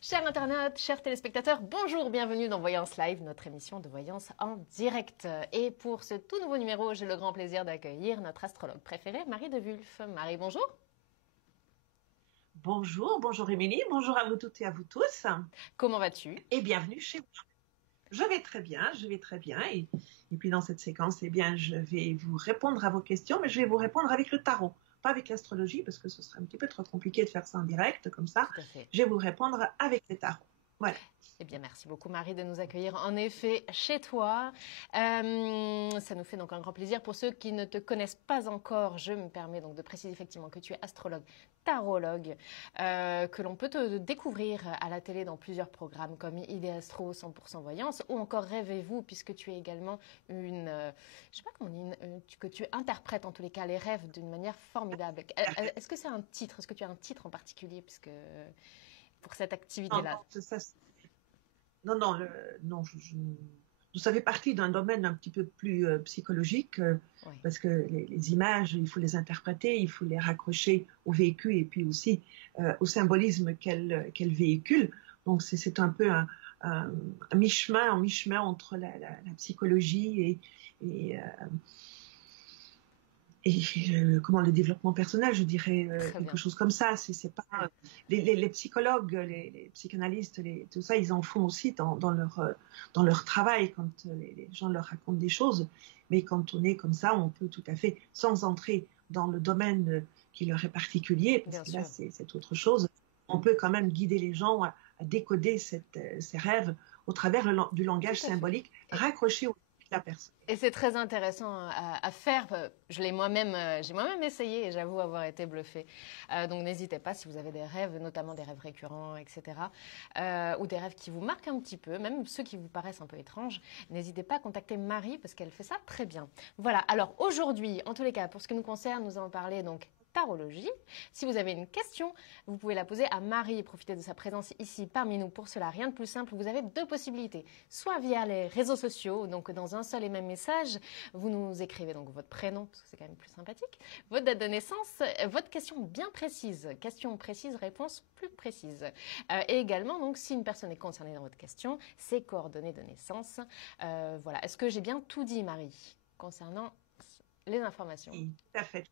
Chers internautes, chers téléspectateurs, bonjour, bienvenue dans Voyance Live, notre émission de voyance en direct. Et pour ce tout nouveau numéro, j'ai le grand plaisir d'accueillir notre astrologue préférée, Marie de Wulf. Marie, bonjour. Bonjour, bonjour Émilie, bonjour à vous toutes et à vous tous. Comment vas-tu? Et bienvenue chez vous. Je vais très bien, Et puis dans cette séquence, eh bien, je vais vous répondre à vos questions, mais je vais vous répondre avec le tarot, pas avec l'astrologie, parce que ce serait un petit peu trop compliqué de faire ça en direct, comme ça. Tout à fait. Je vais vous répondre avec les tarots. Voilà. Eh bien, merci beaucoup Marie de nous accueillir en effet chez toi. Ça nous fait donc un grand plaisir. Pour ceux qui ne te connaissent pas encore, je me permets donc de préciser effectivement que tu es astrologue, tarologue, que l'on peut te découvrir à la télé dans plusieurs programmes comme Idée Astro, 100% Voyance, ou encore Rêvez-vous, puisque tu es également je sais pas comment on dit, que tu interprètes en tous les cas les rêves d'une manière formidable. Est-ce que c'est un titre? Est-ce que tu as un titre en particulier puisque pour cette activité-là? Non, ça fait partie d'un domaine un petit peu plus psychologique, Oui. parce que les images, il faut les interpréter, il faut les raccrocher au vécu et puis aussi au symbolisme qu'elles véhiculent. Donc c'est un peu un mi-chemin entre la psychologie et comment le développement personnel, je dirais quelque chose comme ça. C'est pas les psychologues, les psychanalystes, tout ça, ils en font aussi dans leur travail quand les gens leur racontent des choses. Mais quand on est comme ça, on peut tout à fait, sans entrer dans le domaine qui leur est particulier, parce que là c'est autre chose, on peut quand même guider les gens à décoder ces rêves au travers du langage symbolique raccroché au la personne. Et c'est très intéressant à faire. J'ai moi-même essayé et j'avoue avoir été bluffée. Donc n'hésitez pas si vous avez des rêves, notamment des rêves récurrents, etc. Ou des rêves qui vous marquent un petit peu, même ceux qui vous paraissent un peu étranges. N'hésitez pas à contacter Marie parce qu'elle fait ça très bien. Voilà. Alors aujourd'hui, en tous les cas, pour ce qui nous concerne, nous allons parler donc tarologie. Si vous avez une question, vous pouvez la poser à Marie et profiter de sa présence ici parmi nous. Pour cela, rien de plus simple, vous avez deux possibilités. Soit via les réseaux sociaux, donc dans un seul et même message, vous nous écrivez donc votre prénom, parce que c'est quand même plus sympathique, votre date de naissance, votre question bien précise. Question précise, réponse plus précise. Et également, donc, si une personne est concernée dans votre question, ses coordonnées de naissance. Voilà. Est-ce que j'ai bien tout dit, Marie, concernant les informations? Oui, tout à fait.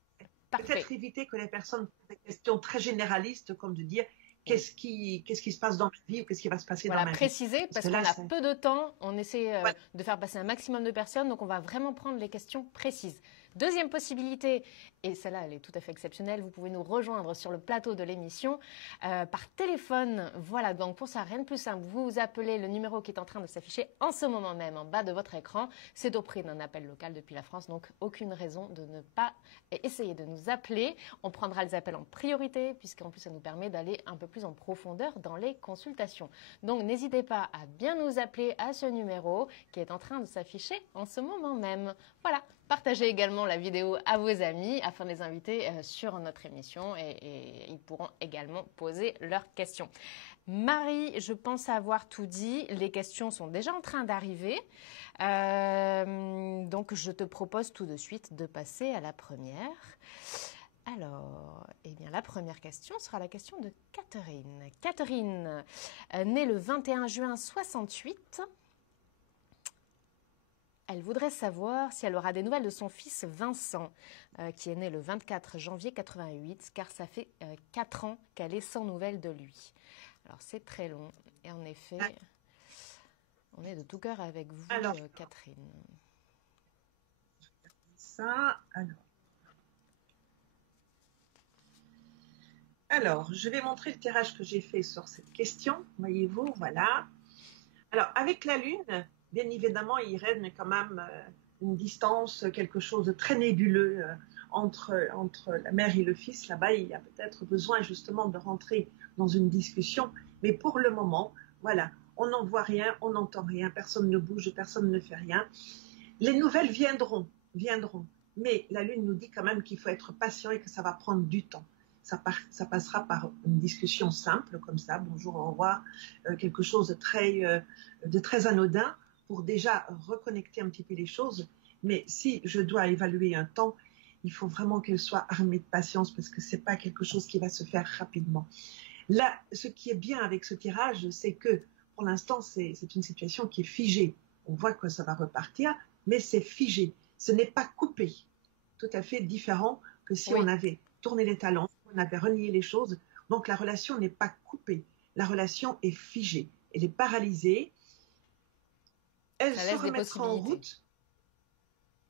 Parfait. Peut-être éviter que les personnes posent des questions très généralistes, comme de dire qu'est-ce qui se passe dans ma vie ou qu'est-ce qui va se passer dans ma vie. Préciser, parce qu'on a peu de temps, on essaie de faire passer un maximum de personnes, donc on va vraiment prendre les questions précises. Deuxième possibilité, et celle-là elle est tout à fait exceptionnelle, vous pouvez nous rejoindre sur le plateau de l'émission par téléphone. Voilà, donc pour ça, rien de plus simple, vous appelez le numéro qui est en train de s'afficher en ce moment même en bas de votre écran. C'est au prix d'un appel local depuis la France, donc aucune raison de ne pas essayer de nous appeler. On prendra les appels en priorité, puisqu'en plus ça nous permet d'aller un peu plus en profondeur dans les consultations. Donc n'hésitez pas à bien nous appeler à ce numéro qui est en train de s'afficher en ce moment même. Voilà, partagez également la vidéo à vos amis afin de les inviter sur notre émission et ils pourront également poser leurs questions. Marie, je pense avoir tout dit. Les questions sont déjà en train d'arriver. Donc je te propose tout de suite de passer à la première. Alors, eh bien, la première question sera la question de Catherine. Catherine, née le 21 juin 68. Elle voudrait savoir si elle aura des nouvelles de son fils Vincent, qui est né le 24 janvier 88, car ça fait 4 ans qu'elle est sans nouvelles de lui. Alors, c'est très long. Et en effet, on est de tout cœur avec vous, Catherine. Alors, je vais montrer le tirage que j'ai fait sur cette question. Voyez-vous, voilà. Alors, avec la Lune, bien évidemment, il règne quand même une distance, quelque chose de très nébuleux entre la mère et le fils. Là-bas, il y a peut-être besoin justement de rentrer dans une discussion. Mais pour le moment, voilà, on n'en voit rien, on n'entend rien, personne ne bouge, personne ne fait rien. Les nouvelles viendront. Mais la Lune nous dit quand même qu'il faut être patient et que ça va prendre du temps. Ça passera par une discussion simple, comme ça, bonjour, au revoir, quelque chose de très anodin pour déjà reconnecter un petit peu les choses. Mais si je dois évaluer un temps, il faut vraiment qu'elle soit armée de patience parce que c'est pas quelque chose qui va se faire rapidement. Là, ce qui est bien avec ce tirage, c'est que pour l'instant, c'est une situation qui est figée. On voit que ça va repartir, mais c'est figé. Ce n'est pas coupé. Tout à fait différent que si on avait tourné les talons, on avait renié les choses. Donc la relation n'est pas coupée. La relation est figée. Elle est paralysée. Elle se remettra en route.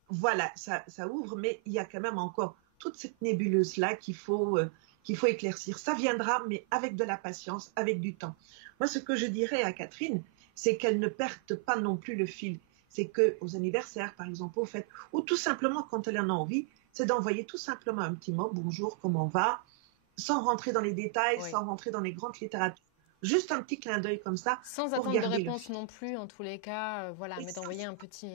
Voilà, ça ouvre, mais il y a quand même encore toute cette nébuleuse-là qu'il faut éclaircir. Ça viendra, mais avec de la patience, avec du temps. Moi, ce que je dirais à Catherine, c'est qu'elle ne perde pas non plus le fil. C'est qu'aux anniversaires, par exemple, au fait, ou tout simplement quand elle en a envie, c'est d'envoyer tout simplement un petit mot, bonjour, comment va, sans rentrer dans les détails, sans rentrer dans les grandes littératures. Juste un petit clin d'œil comme ça. Sans attendre de réponse non plus, en tous les cas, voilà, mais d'envoyer un petit,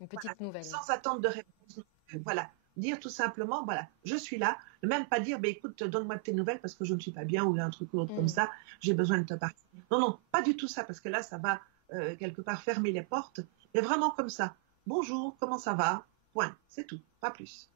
une petite nouvelle. Sans attendre de réponse non plus, voilà. Dire tout simplement, voilà, je suis là. Ne même pas dire, écoute, donne-moi tes nouvelles parce que je ne suis pas bien ou un truc ou l'autre comme ça, j'ai besoin de te parler. Non, non, pas du tout ça, parce que là, ça va quelque part fermer les portes. Mais vraiment comme ça. Bonjour, comment ça va? Point, c'est tout, pas plus.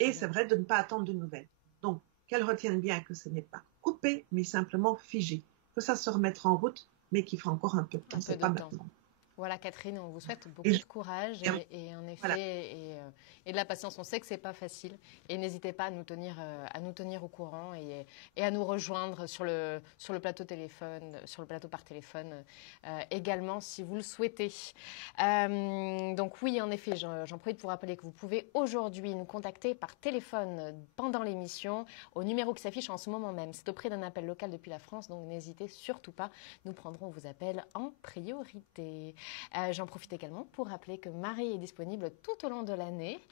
Et c'est vrai de ne pas attendre de nouvelles. Donc, qu'elle retienne bien que ce n'est pas coupé, mais simplement figé. Que ça se remettra en route, mais qu'il fera encore un peu de temps, c'est pas maintenant. Voilà, Catherine, on vous souhaite beaucoup de courage et en effet, et de la patience. On sait que c'est pas facile et n'hésitez pas à nous tenir au courant et à nous rejoindre sur le plateau par téléphone également si vous le souhaitez. Donc oui, en effet, j'en profite pour rappeler que vous pouvez aujourd'hui nous contacter par téléphone pendant l'émission au numéro qui s'affiche en ce moment même. C'est auprès d'un appel local depuis la France, donc n'hésitez surtout pas. Nous prendrons vos appels en priorité. J'en profite également pour rappeler que Marie est disponible tout au long de l'année,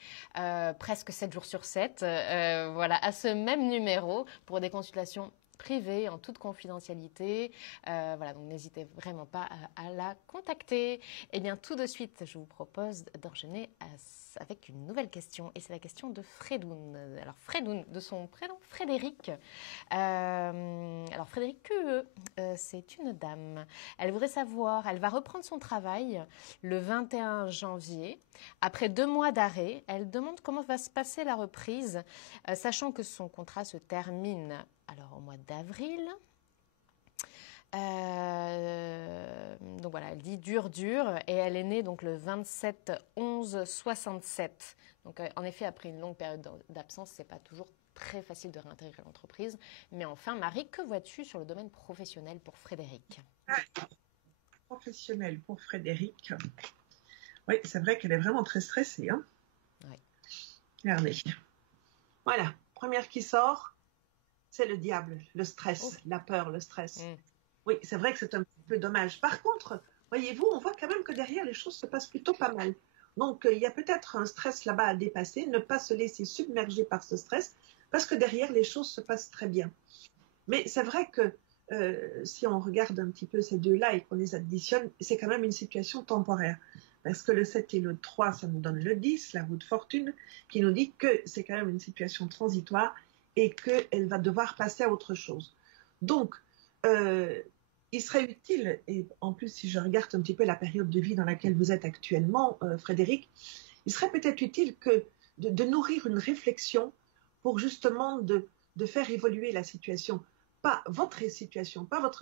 presque 7 jours sur 7, voilà, à ce même numéro pour des consultations privées en toute confidentialité. Voilà, donc n'hésitez vraiment pas à la contacter. Et bien, tout de suite, je vous propose d'enchaîner avec une nouvelle question. Et c'est la question de Fredoun. Alors, Fredoun, de son prénom Frédéric. Alors, Frédéric QE, c'est une dame. Elle voudrait savoir, elle va reprendre son travail le 21 janvier. Après 2 mois d'arrêt, elle demande comment va se passer la reprise, sachant que son contrat se termine alors au mois d'avril. Donc voilà, elle dit dur et elle est née donc le 27/11/67. Donc en effet, après une longue période d'absence, c'est pas toujours très facile de réintégrer l'entreprise. Mais enfin, Marie, que vois-tu sur le domaine professionnel pour Frédéric? Professionnel pour Frédéric. Oui, c'est vrai qu'elle est vraiment très stressée. Hein, oui. Regardez. Voilà, première qui sort, c'est le diable, le stress, la peur, le stress. Oui, c'est vrai que c'est un petit peu dommage. Par contre, voyez-vous, on voit quand même que derrière, les choses se passent plutôt pas mal. Donc, il y a peut-être un stress là-bas à dépasser, ne pas se laisser submerger par ce stress, parce que derrière, les choses se passent très bien. Mais c'est vrai que si on regarde un petit peu ces deux-là et qu'on les additionne, c'est quand même une situation temporaire. Parce que le 7 et le 3, ça nous donne le 10, la roue de fortune, qui nous dit que c'est quand même une situation transitoire et qu'elle va devoir passer à autre chose. Donc, il serait utile, et en plus si je regarde un petit peu la période de vie dans laquelle vous êtes actuellement, Frédéric, il serait peut-être utile de nourrir une réflexion pour justement de faire évoluer la situation. Pas votre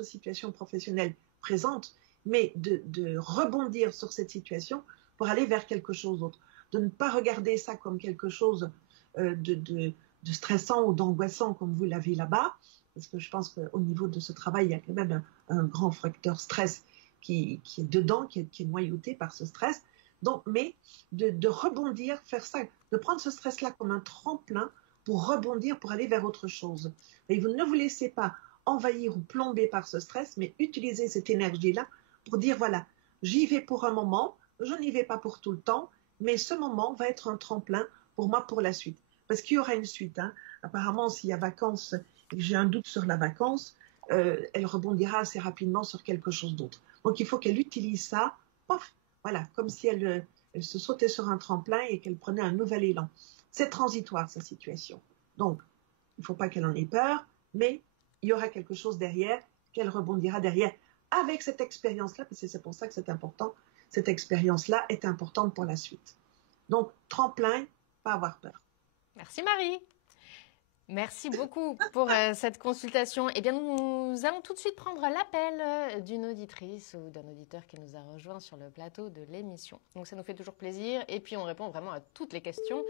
situation professionnelle présente, mais de rebondir sur cette situation pour aller vers quelque chose d'autre. De ne pas regarder ça comme quelque chose de stressant ou d'angoissant comme vous l'avez là-bas, parce que je pense qu'au niveau de ce travail, il y a quand même un grand facteur stress qui est dedans, qui est noyauté par ce stress. Donc, mais de rebondir, faire ça, de prendre ce stress-là comme un tremplin pour rebondir, pour aller vers autre chose. Et vous ne vous laissez pas envahir ou plomber par ce stress, mais utilisez cette énergie-là pour dire, voilà, j'y vais pour un moment, je n'y vais pas pour tout le temps, mais ce moment va être un tremplin pour moi pour la suite. Parce qu'il y aura une suite. Hein. Apparemment, s'il y a vacances et que j'ai un doute sur la vacance, elle rebondira assez rapidement sur quelque chose d'autre. Donc, il faut qu'elle utilise ça, pof, voilà, comme si elle se sautait sur un tremplin et qu'elle prenait un nouvel élan. C'est transitoire, sa situation. Donc, il ne faut pas qu'elle en ait peur, mais il y aura quelque chose derrière, qu'elle rebondira derrière avec cette expérience-là, parce que c'est pour ça que c'est important. Cette expérience-là est importante pour la suite. Donc, tremplin, pas avoir peur. Merci Marie. Merci beaucoup pour cette consultation. Eh bien, nous allons tout de suite prendre l'appel d'une auditrice ou d'un auditeur qui nous a rejoint sur le plateau de l'émission. Donc, ça nous fait toujours plaisir. Et puis, on répond vraiment à toutes les questions,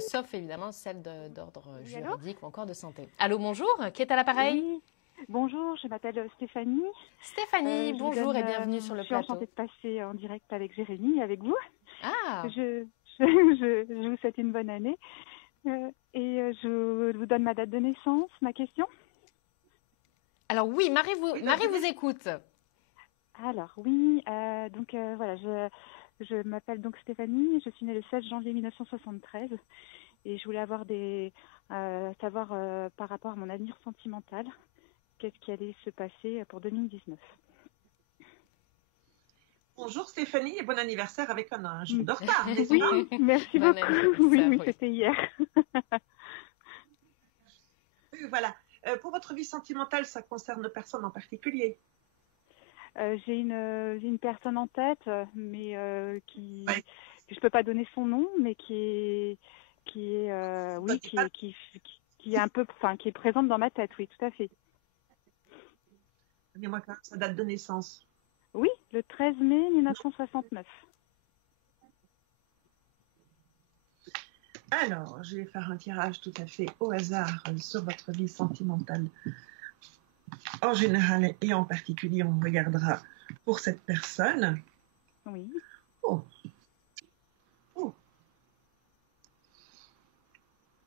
sauf évidemment celles d'ordre juridique ou encore de santé. Allô, bonjour. Qui est à l'appareil? Oui, bonjour, je m'appelle Stéphanie. Stéphanie, bonjour et bienvenue sur le plateau. Je suis enchantée de passer en direct avec Jérémy, avec vous. Ah. Je vous souhaite une bonne année. Je vous donne ma date de naissance, ma question. Alors oui, Marie vous écoute. Alors oui, voilà, je m'appelle donc Stéphanie, je suis née le 16 janvier 1973 et je voulais savoir par rapport à mon avenir sentimental, qu'est-ce qui allait se passer pour 2019. Bonjour Stéphanie et bon anniversaire avec un jour de retard. Oui, merci beaucoup. Oui, c'était hier. Voilà. Pour votre vie sentimentale, ça concerne personne en particulier? J'ai une personne en tête, mais que je peux pas donner son nom, mais qui est un peu, qui est présente dans ma tête. Oui, tout à fait. Donnez-moi quand même sa date de naissance. Oui, le 13 mai 1969. Alors, je vais faire un tirage tout à fait au hasard sur votre vie sentimentale. En général et en particulier, on regardera pour cette personne. Oui. Oh.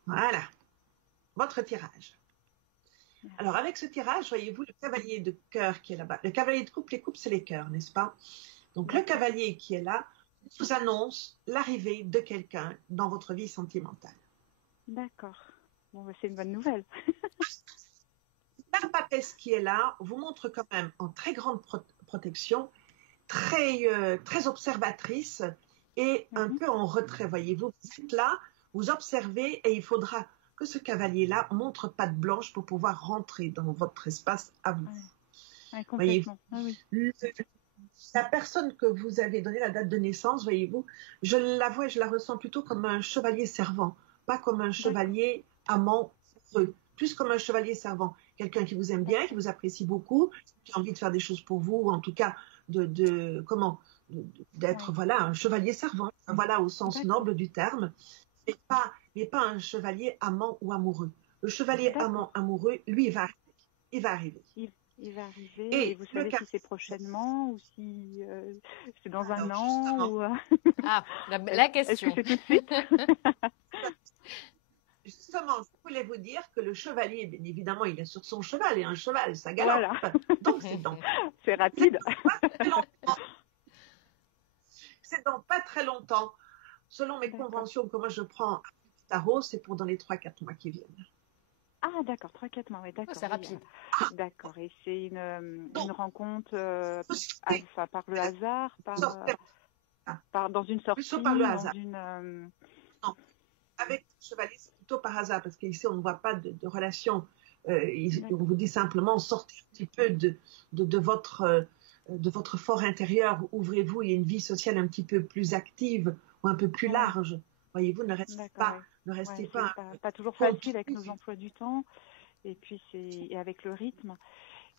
Voilà. Votre tirage. Alors, avec ce tirage, voyez-vous le cavalier de cœur qui est là-bas. Le cavalier de coupe, les coupes, c'est les cœurs, n'est-ce pas? Donc, le cavalier qui est là vous annonce l'arrivée de quelqu'un dans votre vie sentimentale. D'accord. Bon, c'est une bonne nouvelle. La papesse qui est là vous montre quand même en très grande protection, très observatrice et un peu en retrait, voyez-vous. Vous êtes là, vous observez et il faudra que ce cavalier-là montre patte blanche pour pouvoir rentrer dans votre espace à vous. Oui, complètement. Oui. La personne que vous avez donné la date de naissance, voyez-vous, je la vois et je la ressens plutôt comme un chevalier servant, pas comme un chevalier amant, plus comme un chevalier servant. Quelqu'un qui vous aime bien, qui vous apprécie beaucoup, qui a envie de faire des choses pour vous, ou en tout cas d'être voilà, un chevalier servant, voilà, au sens noble du terme. Mais pas un chevalier amant ou amoureux. Le chevalier amant amoureux, lui, il va arriver. Il va arriver. Et vous savez si c'est prochainement ou si c'est dans un an ou... la question. Est-ce que c'est tout de suite? Justement, je voulais vous dire que le chevalier, bien évidemment, il est sur son cheval et un cheval, ça galope. Voilà. Donc, c'est rapide. C'est dans pas très longtemps. Selon mes conventions que moi je prends à Tarot, c'est pour dans les 3-4 mois qui viennent. Ah, d'accord, 3-4 mois, oui, d'accord. C'est rapide. D'accord, et c'est une rencontre par le hasard, dans une sortie, plutôt par le hasard. Non, avec le chevalier, c'est plutôt par hasard, parce qu'ici, on ne voit pas de relation. On vous dit simplement, sortez un petit peu de votre fort intérieur, ouvrez-vous, il y a une vie sociale un petit peu plus active ou un peu plus large. Voyez-vous, ne restez pas. Pas toujours facile avec nos emplois du temps, et puis c'est avec le rythme.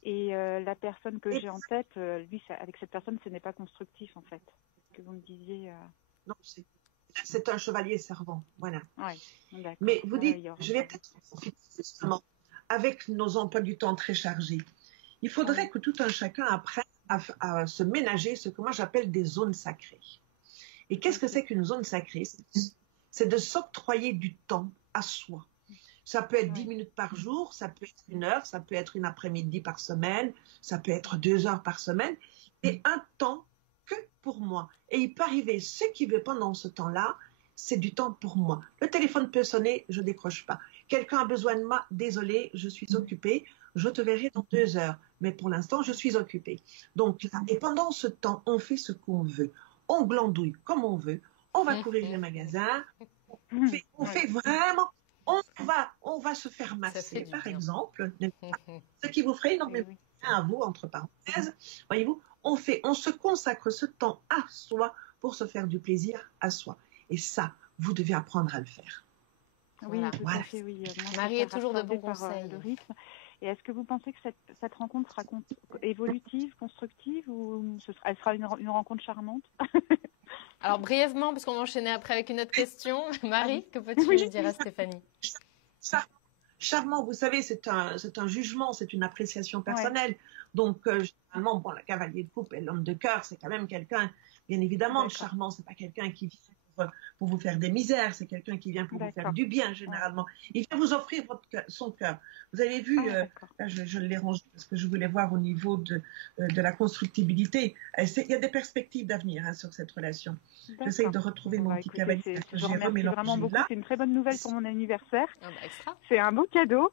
Et la personne que j'ai en tête, lui, avec cette personne, ce n'est pas constructif en fait. Ce que vous me disiez. Non, c'est un chevalier servant, voilà. Ouais, mais vous dites, je vais peut-être profiter justement avec nos emplois du temps très chargés. Il faudrait que tout un chacun apprenne à se ménager ce que moi j'appelle des zones sacrées. Et qu'est-ce que c'est qu'une zone sacrée? C'est de s'octroyer du temps à soi. Ça peut être 10 minutes par jour, ça peut être 1 heure, ça peut être une après-midi par semaine, ça peut être 2 heures par semaine, et un temps que pour moi. Et il peut arriver, ce qui veut pendant ce temps-là, c'est du temps pour moi. Le téléphone peut sonner, je décroche pas. Quelqu'un a besoin de moi, désolé, je suis occupée, je te verrai dans 2 heures. Mais pour l'instant, je suis occupée. Donc, et pendant ce temps, on fait ce qu'on veut. On glandouille comme on veut. On va courir les magasins. On fait vraiment... On va se faire masser, par exemple. Ce qui vous ferait énormément bien à vous, entre parenthèses. Voyez-vous, on se consacre ce temps à soi pour se faire du plaisir à soi. Et ça, vous devez apprendre à le faire. Oui, Voilà. tout à fait, oui. Moins se Marie faire est toujours de bons absorber par conseils. le rythme. Et est-ce que vous pensez que cette rencontre sera évolutive, constructive, ou elle sera une rencontre charmante? Alors, brièvement, parce qu'on va enchaîner après avec une autre question. Marie, que peux-tu Oui, dire à Stéphanie? Ça, charmant, vous savez, c'est un jugement, c'est une appréciation ouais, personnelle. Donc, généralement, bon, la cavalier de coupe et l'homme de cœur, c'est quand même quelqu'un, bien évidemment, de d'accord, charmant. C'est pas quelqu'un qui vient pour vous faire des misères, c'est quelqu'un qui vient pour vous faire d'accord. du bien, Ouais. généralement. Il vient vous offrir son cœur. Vous avez vu, Ah, d'accord. là, je l'ai rangé parce que je voulais voir au niveau de la constructibilité. Il y a des perspectives d'avenir hein, sur cette relation. J'essaye de D'accord. retrouver Bon, mon bah, petit écoutez, cavalier que je vous j'ai remercie vraiment remélangé beaucoup. là. C'est une très bonne nouvelle pour mon anniversaire. Ah bah, extra. C'est un beau cadeau.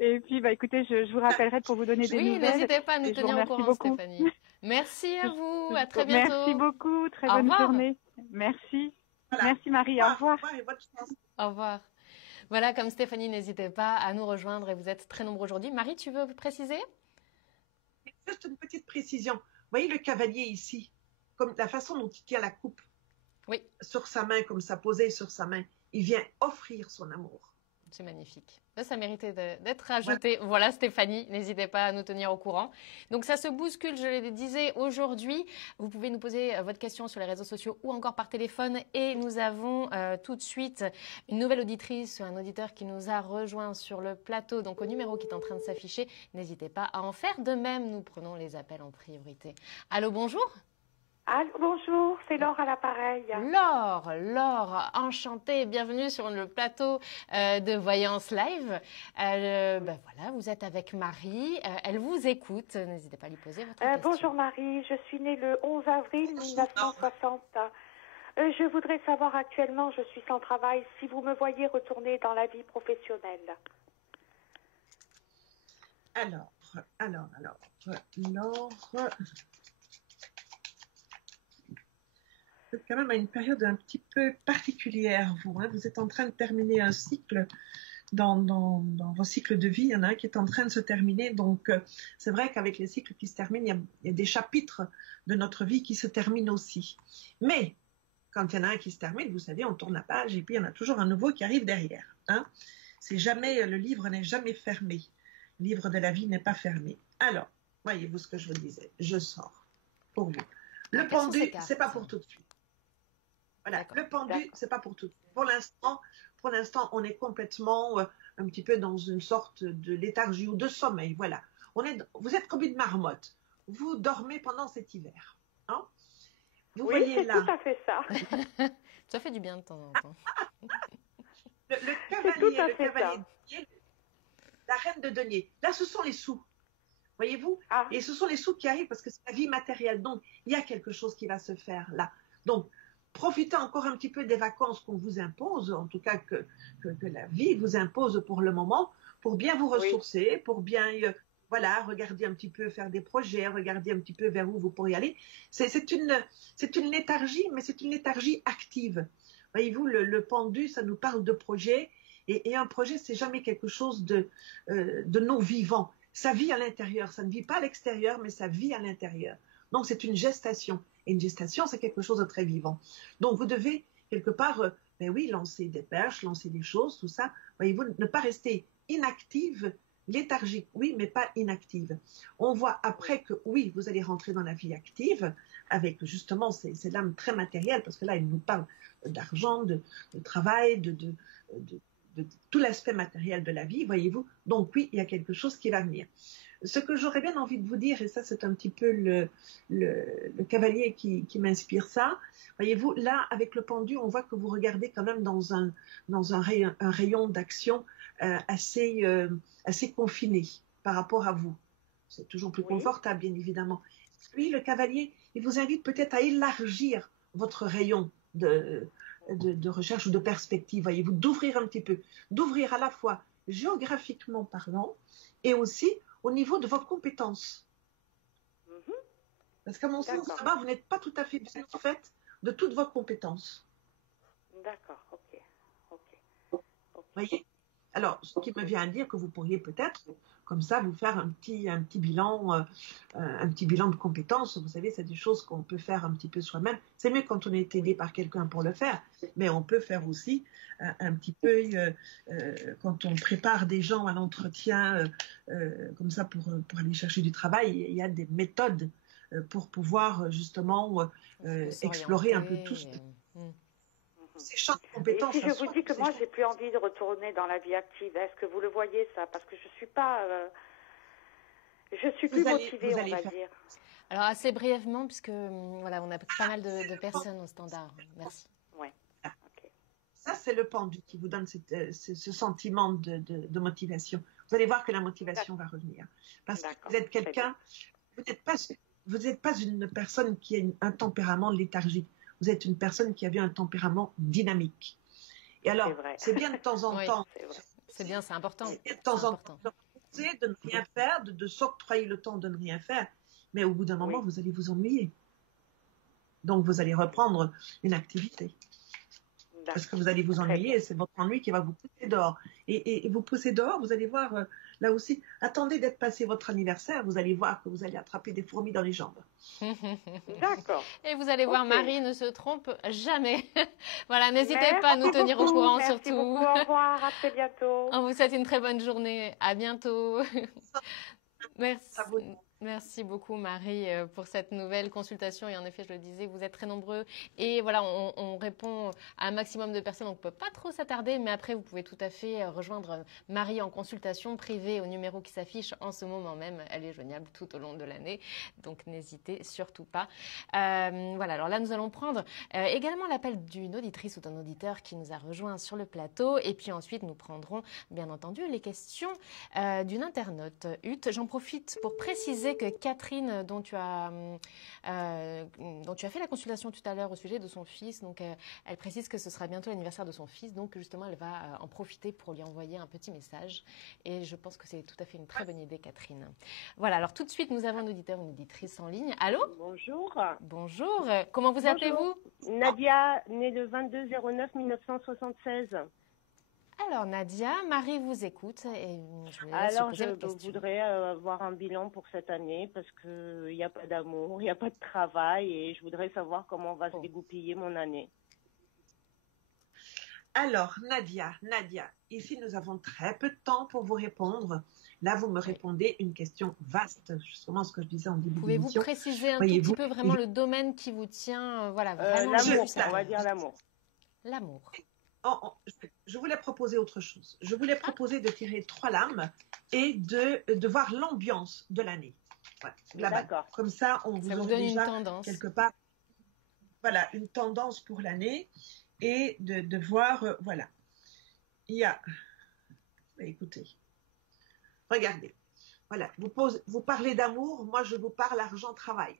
Et puis, bah, écoutez, je vous rappellerai pour vous donner des Oui, nouvelles. n'hésitez pas à nous Et je vous tenir au remercie courant, beaucoup. Stéphanie. Merci à vous. À très Merci bientôt. beaucoup. Très Au bonne revoir. journée. Merci. Voilà. Merci Marie. Au revoir. Et bonne chance. Au revoir. Voilà, comme Stéphanie, n'hésitez pas à nous rejoindre et vous êtes très nombreux aujourd'hui. Marie, tu veux préciser? Juste une petite précision. Vous voyez le cavalier ici, comme la façon dont il tient la coupe Oui, sur sa main, comme ça posée sur sa main, il vient offrir son amour. c'est magnifique. Ça méritait d'être ajouté. Voilà, Stéphanie, n'hésitez pas à nous tenir au courant. Donc ça se bouscule, je le disais aujourd'hui. Vous pouvez nous poser votre question sur les réseaux sociaux ou encore par téléphone. Et nous avons tout de suite une nouvelle auditrice, un auditeur qui nous a rejoint sur le plateau, donc au numéro qui est en train de s'afficher. N'hésitez pas à en faire de même. Nous prenons les appels en priorité. Allô, bonjour. Allô, bonjour, c'est Laure à l'appareil. Laure, enchantée, bienvenue sur le plateau de Voyance Live. Voilà, vous êtes avec Marie, elle vous écoute, n'hésitez pas à lui poser votre question. Bonjour Marie, je suis née le 11 avril 1960. Je voudrais savoir actuellement, je suis sans travail, si vous me voyez retourner dans la vie professionnelle. Alors, Laure, vous êtes quand même à une période un petit peu particulière, vous. Hein. Vous êtes en train de terminer un cycle dans vos cycles de vie. Il y en a un qui est en train de se terminer. Donc, c'est vrai qu'avec les cycles qui se terminent, il y a des chapitres de notre vie qui se terminent aussi. Mais, quand il y en a un qui se termine, vous savez, on tourne la page et puis il y en a toujours un nouveau qui arrive derrière. Hein. Le livre n'est jamais fermé. Le livre de la vie n'est pas fermé. Alors, voyez-vous ce que je vous disais. Je sors pour vous. Le pendu, c'est pas pour tout de suite. Voilà, le pendu, c'est pas pour tout de suite. Pour l'instant, on est complètement un petit peu dans une sorte de léthargie ou de sommeil. Voilà. Vous êtes comme une marmotte. Vous dormez pendant cet hiver. Hein. Vous voyez c'est là. tout à fait ça. Ça fait du bien de temps en temps. le cavalier, de denier, la reine de denier. Là, ce sont les sous. Voyez-vous? Et ce sont les sous qui arrivent parce que c'est la vie matérielle. Donc, il y a quelque chose qui va se faire là. Donc, profitez encore un petit peu des vacances qu'on vous impose, en tout cas que la vie vous impose pour le moment, pour bien vous ressourcer, pour bien regarder un petit peu, faire des projets, regarder un petit peu vers où vous pourriez aller. C'est une léthargie, mais c'est une léthargie active. Voyez-vous, le pendu, ça nous parle de projet, et un projet, c'est jamais quelque chose de non vivant. Ça vit à l'intérieur, ça ne vit pas à l'extérieur, mais ça vit à l'intérieur. Donc, c'est une gestation. Et une gestation, c'est quelque chose de très vivant. Donc, vous devez, quelque part, lancer des perches, lancer des choses, tout ça. Voyez-vous, ne pas rester inactive, léthargique, oui, mais pas inactive. On voit après que, oui, vous allez rentrer dans la vie active, avec justement ces l'âme très matérielle, parce que là, il nous parle d'argent, de travail, de tout l'aspect matériel de la vie, voyez-vous. Donc, oui, il y a quelque chose qui va venir. Ce que j'aurais bien envie de vous dire, et ça c'est un petit peu le cavalier qui m'inspire ça, voyez-vous, là avec le pendu, on voit que vous regardez quand même dans un rayon d'action assez confiné par rapport à vous. C'est toujours plus confortable, bien évidemment. Lui, le cavalier, il vous invite peut-être à élargir votre rayon de recherche ou de perspective, voyez-vous, d'ouvrir un petit peu, d'ouvrir à la fois géographiquement parlant et aussi au niveau de vos compétences. Parce qu'à mon sens, là-bas, vous n'êtes pas tout à fait bien fait de toutes vos compétences. D'accord, ok. Voyez. Alors, ce qui me vient à dire que vous pourriez peut-être, comme ça, vous faire un petit bilan de compétences. Vous savez, c'est des choses qu'on peut faire un petit peu soi-même. C'est mieux quand on est aidé par quelqu'un pour le faire, mais on peut faire aussi un petit peu quand on prépare des gens à l'entretien, comme ça pour aller chercher du travail. Il y a des méthodes pour pouvoir justement explorer un peu tout ces champs de compétences. Et si je vous dis que moi, j'ai plus envie de retourner dans la vie active, est-ce que vous le voyez ça? Parce que je suis pas, je suis plus motivée, on va dire. Alors assez brièvement, puisque voilà, on a pas mal de personnes au standard. Merci. Ouais. Okay. Ça, c'est le pendu qui vous donne ce sentiment de motivation. Vous allez voir que la motivation va revenir. Parce que vous êtes quelqu'un, vous n'êtes pas une personne qui a un tempérament léthargique. Vous êtes une personne qui avait un tempérament dynamique. Et alors, c'est bien de temps en temps. C'est bien, c'est important. C'est bien de temps en temps de ne rien faire, de s'octroyer le temps de ne rien faire. Mais au bout d'un moment, vous allez vous ennuyer. Donc, vous allez reprendre une activité. Parce que vous allez vous ennuyer et c'est votre ennui qui va vous pousser dehors. Et vous pousser dehors, vous allez voir, là aussi, attendez d'être passé votre anniversaire, vous allez voir que vous allez attraper des fourmis dans les jambes. D'accord. Et vous allez voir, Marie ne se trompe jamais. Voilà, n'hésitez pas à nous tenir au courant surtout. Merci beaucoup, au revoir, à très bientôt. On vous souhaite une très bonne journée. À bientôt. Merci. Merci beaucoup Marie pour cette nouvelle consultation et en effet je le disais vous êtes très nombreux et voilà on répond à un maximum de personnes donc on ne peut pas trop s'attarder mais après vous pouvez tout à fait rejoindre Marie en consultation privée au numéro qui s'affiche en ce moment même, elle est joignable tout au long de l'année donc n'hésitez surtout pas. Voilà alors là nous allons prendre également l'appel d'une auditrice ou d'un auditeur qui nous a rejoint sur le plateau et puis ensuite nous prendrons bien entendu les questions d'une internaute. J'en profite pour préciser que Catherine, dont tu as fait la consultation tout à l'heure au sujet de son fils, donc elle précise que ce sera bientôt l'anniversaire de son fils, donc justement elle va en profiter pour lui envoyer un petit message et je pense que c'est tout à fait une très bonne idée Catherine. Voilà, alors tout de suite nous avons un auditeur ou une auditrice en ligne. Allô ? Bonjour. Bonjour, comment vous appelez-vous ? Nadia, née le 22/09/1976. Alors Nadia, Marie vous écoute et je voudrais avoir un bilan pour cette année parce qu'il n'y a pas d'amour, il n'y a pas de travail et je voudrais savoir comment va se dégoupiller mon année. Alors Nadia, ici nous avons très peu de temps pour vous répondre. Là vous me répondez une question vaste, justement ce que je disais en début d'émission. Pouvez-vous préciser un tout petit peu vraiment le domaine qui vous tient voilà, vraiment l'amour, on va dire l'amour. L'amour. Je voulais proposer autre chose. Je voulais proposer de tirer 3 lames et de voir l'ambiance de l'année. Voilà, d'accord. Comme ça, on vous donne déjà quelque part une tendance pour l'année et de voir, voilà. Il y a, écoutez, regardez, voilà, vous parlez d'amour, moi je vous parle argent-travail.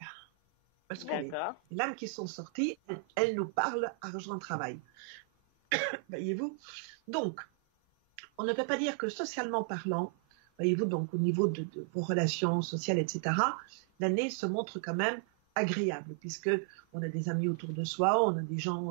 Parce que les lames qui sont sorties, elles nous parlent argent-travail. Voyez-vous, donc, on ne peut pas dire que socialement parlant, voyez-vous, donc au niveau de vos relations sociales, etc., l'année se montre quand même agréable, puisque on a des amis autour de soi, on a des gens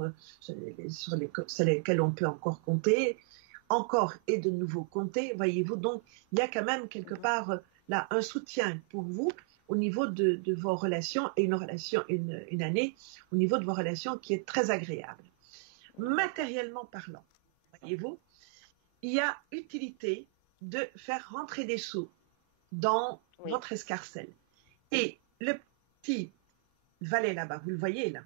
sur lesquels on peut encore compter, encore et de nouveau compter, voyez-vous, donc il y a quand même quelque part là un soutien pour vous au niveau de vos relations et une année au niveau de vos relations qui est très agréable. Matériellement parlant, voyez-vous, il y a utilité de faire rentrer des sous dans votre escarcelle. Et le petit valet là-bas, vous le voyez là,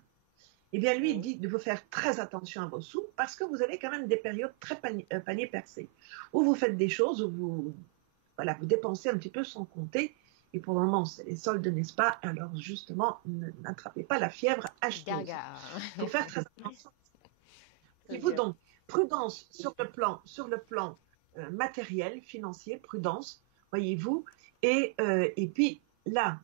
eh bien lui, il dit de vous faire très attention à vos sous parce que vous avez quand même des périodes très panier percé, où vous faites des choses, où vous dépensez un petit peu sans compter. Et pour le moment, c'est les soldes, n'est-ce pas? Alors justement, n'attrapez pas la fièvre acheteuse. Il faut faire très attention. Il faut donc prudence sur le plan matériel, financier, prudence, voyez-vous. Et puis là,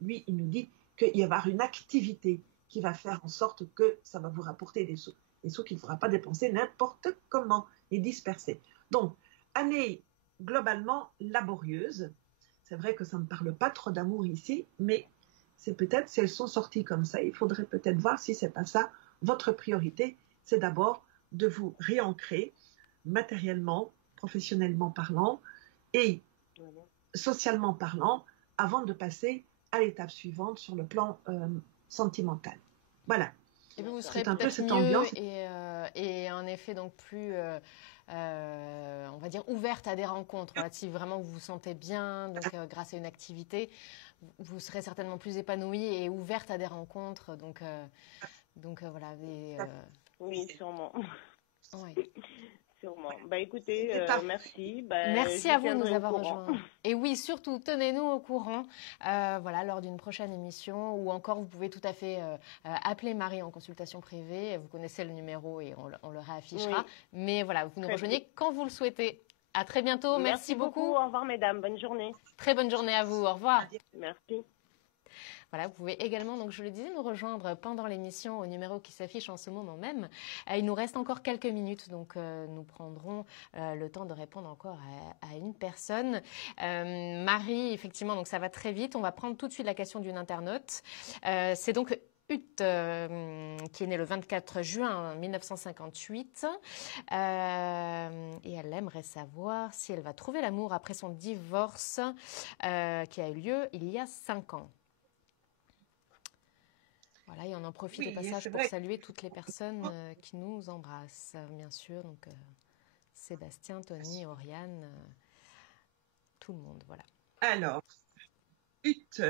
lui, il nous dit qu'il va y avoir une activité qui va faire en sorte que ça va vous rapporter des sous qu'il ne faudra pas dépenser n'importe comment et disperser. Donc, année globalement laborieuse. C'est vrai que ça ne me parle pas trop d'amour ici, mais c'est peut-être si elles sont sorties comme ça, il faudrait peut-être voir si c'est pas ça votre priorité. C'est d'abord de vous réancrer matériellement, professionnellement parlant et socialement parlant, avant de passer à l'étape suivante sur le plan sentimental. Voilà. Et vous serez peut-être mieux et en effet donc plus, on va dire, ouverte à des rencontres. Voilà, si vraiment vous vous sentez bien, donc grâce à une activité, vous serez certainement plus épanouie et ouverte à des rencontres. Donc voilà. Oui, sûrement. Oui. Sûrement. Écoutez, merci. Merci à vous de nous avoir rejoints. Et oui, surtout, tenez-nous au courant voilà, lors d'une prochaine émission ou encore vous pouvez tout à fait appeler Marie en consultation privée. Vous connaissez le numéro et on le réaffichera. Oui. Mais voilà, vous nous rejoignez quand vous le souhaitez. À très bientôt. Merci beaucoup. Au revoir, mesdames. Bonne journée. Très bonne journée à vous. Au revoir. Merci. Voilà, vous pouvez également, donc je le disais, nous rejoindre pendant l'émission au numéro qui s'affiche en ce moment même. Il nous reste encore quelques minutes, donc nous prendrons le temps de répondre encore à une personne. Marie, effectivement, donc ça va très vite. On va prendre tout de suite la question d'une internaute. C'est donc Ut, qui est née le 24 juin 1958. Et elle aimerait savoir si elle va trouver l'amour après son divorce qui a eu lieu il y a 5 ans. Voilà, et on en profite au passage pour saluer toutes les personnes qui nous embrassent, bien sûr. Donc, Sébastien, Tony, Oriane, tout le monde, voilà. Alors, Ut,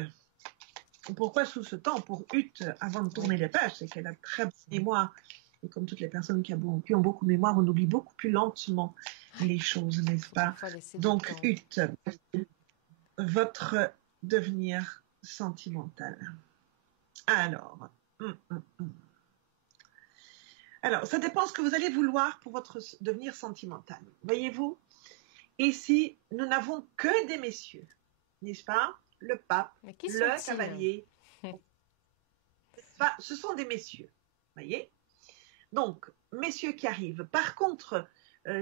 pourquoi sous ce temps pour Ut, avant de tourner les pages, c'est qu'elle a très bonne mémoire. Et comme toutes les personnes qui ont beaucoup de mémoire, on oublie beaucoup plus lentement les choses, n'est-ce pas? Donc, Ut, votre devenir sentimental. Alors, ça dépend ce que vous allez vouloir pour votre devenir sentimental. Voyez-vous, ici, nous n'avons que des messieurs, n'est-ce pas? Le pape, le cavalier. Ce sont des messieurs, voyez? Donc, messieurs qui arrivent. Par contre,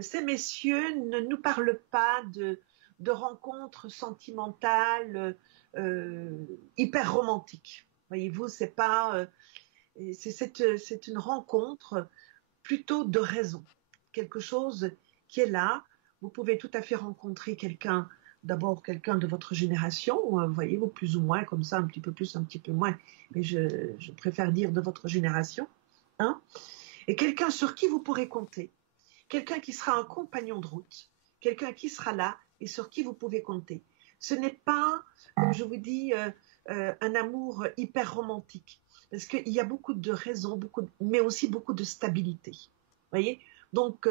ces messieurs ne nous parlent pas de rencontres sentimentales hyper romantiques. Voyez-vous, c'est une rencontre plutôt de raison, quelque chose qui est là. Vous pouvez tout à fait rencontrer d'abord quelqu'un de votre génération, voyez-vous, plus ou moins, comme ça, un petit peu plus, un petit peu moins, mais je préfère dire de votre génération, hein, et quelqu'un sur qui vous pourrez compter, quelqu'un qui sera un compagnon de route, quelqu'un qui sera là et sur qui vous pouvez compter. Ce n'est pas, comme je vous dis, un amour hyper romantique, parce qu'il y a beaucoup de raisons, mais aussi beaucoup de stabilité. Voyez, donc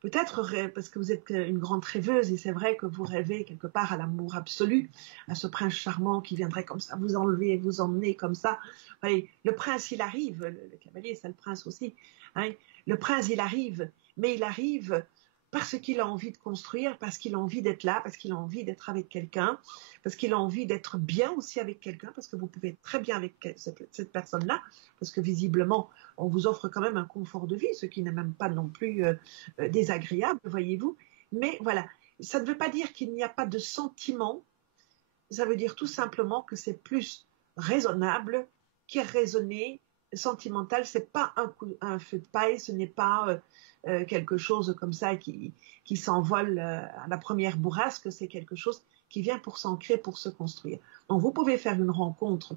peut-être parce que vous êtes une grande rêveuse et c'est vrai que vous rêvez quelque part à l'amour absolu, à ce prince charmant qui viendrait comme ça vous enlever et vous emmener comme ça. Voyez, le prince il arrive, le cavalier c'est le prince aussi. Hein, le prince il arrive, mais il arrive parce qu'il a envie de construire, parce qu'il a envie d'être là, parce qu'il a envie d'être avec quelqu'un, parce qu'il a envie d'être bien aussi avec quelqu'un, parce que vous pouvez être très bien avec cette personne-là, parce que visiblement, on vous offre quand même un confort de vie, ce qui n'est même pas non plus désagréable, voyez-vous. Mais voilà, ça ne veut pas dire qu'il n'y a pas de sentiment, ça veut dire tout simplement que c'est plus raisonnable qu'irraisonné, sentimental, c'est pas un feu de paille, ce n'est pas quelque chose comme ça qui s'envole à la première bourrasque, c'est quelque chose qui vient pour s'ancrer, pour se construire. Donc vous pouvez faire une rencontre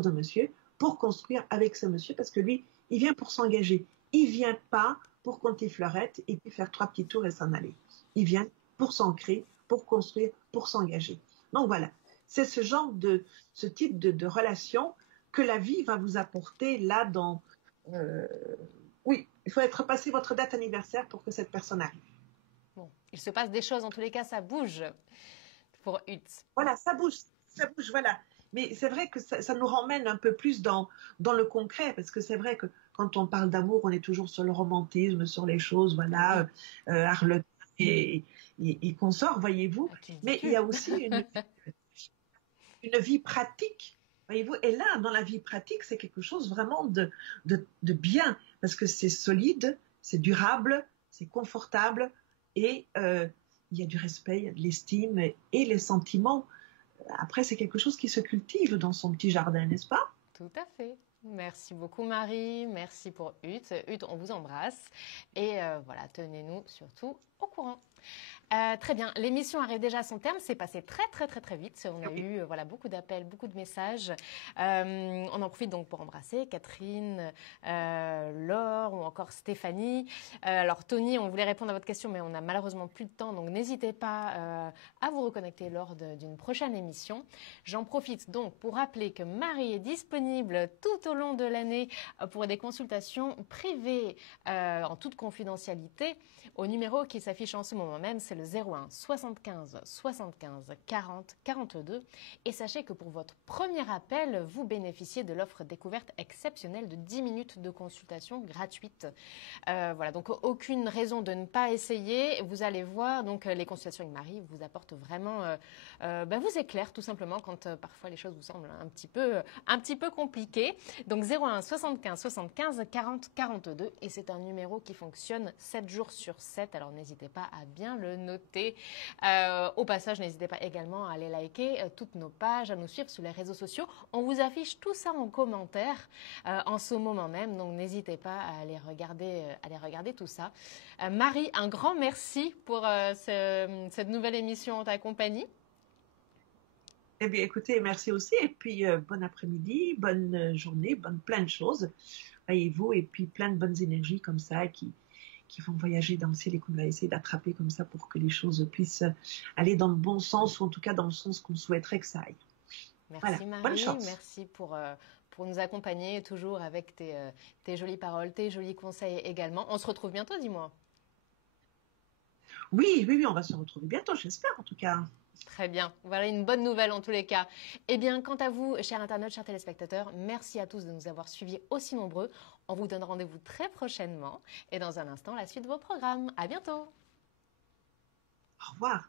de monsieur pour construire avec ce monsieur, parce que lui, il vient pour s'engager. Il vient pas pour compter fleurette et puis faire 3 petits tours et s'en aller. Il vient pour s'ancrer, pour construire, pour s'engager. Donc voilà, c'est ce type de relation que la vie va vous apporter là dans... oui, il faut être passé votre date anniversaire pour que cette personne arrive. Bon, il se passe des choses, en tous les cas, ça bouge pour Ut. Voilà, ça bouge, voilà. Mais c'est vrai que ça nous ramène un peu plus dans le concret, parce que c'est vrai que quand on parle d'amour, on est toujours sur le romantisme, sur les choses, voilà, Arlequin et consorts, voyez-vous. Mais il y a aussi une vie pratique. Voyez-vous, et là, dans la vie pratique, c'est quelque chose vraiment de bien, parce que c'est solide, c'est durable, c'est confortable, et il y a du respect, il y a de l'estime, et les sentiments. Après, c'est quelque chose qui se cultive dans son petit jardin, n'est-ce pas? Tout à fait. Merci beaucoup Marie, merci pour Huth. Huth, on vous embrasse et voilà, tenez-nous surtout au courant. Très bien, l'émission arrive déjà à son terme, c'est passé très vite. On a eu voilà, beaucoup d'appels, beaucoup de messages. On en profite donc pour embrasser Catherine, Laure ou encore Stéphanie. Alors Tony, on voulait répondre à votre question, mais on n'a malheureusement plus de temps, donc n'hésitez pas à vous reconnecter lors d'une prochaine émission. J'en profite donc pour rappeler que Marie est disponible tout au long de l'année pour des consultations privées en toute confidentialité au numéro qui s'affiche en ce moment même, c'est le 01 75 75 40 42. Et sachez que pour votre premier appel, vous bénéficiez de l'offre découverte exceptionnelle de 10 minutes de consultation gratuite. Voilà, donc aucune raison de ne pas essayer. Vous allez voir, donc les consultations avec Marie vous apportent vraiment, vous éclairent tout simplement quand parfois les choses vous semblent un petit peu compliquées. Donc 01 75 75 40 42 et c'est un numéro qui fonctionne 7 jours sur 7. Alors n'hésitez pas à bien le noter. Au passage, n'hésitez pas également à aller liker toutes nos pages, à nous suivre sur les réseaux sociaux. On vous affiche tout ça en commentaire en ce moment même, donc n'hésitez pas à aller regarder tout ça. Marie, un grand merci pour cette nouvelle émission en ta compagnie. Eh bien, écoutez, merci aussi. Et puis, bon après-midi, bonne journée, plein de choses. Voyez-vous, et puis plein de bonnes énergies comme ça qui vont voyager dans le ciel et qu'on va essayer d'attraper comme ça pour que les choses puissent aller dans le bon sens, ou en tout cas dans le sens qu'on souhaiterait que ça aille. Merci voilà, Marie, bonne chance. Merci pour nous accompagner toujours avec tes jolies paroles, tes jolis conseils également. On se retrouve bientôt, dis-moi. Oui, on va se retrouver bientôt, j'espère en tout cas. Très bien. Voilà une bonne nouvelle en tous les cas. Eh bien, quant à vous, chers internautes, chers téléspectateurs, merci à tous de nous avoir suivis aussi nombreux. On vous donne rendez-vous très prochainement et dans un instant, la suite de vos programmes. À bientôt. Au revoir.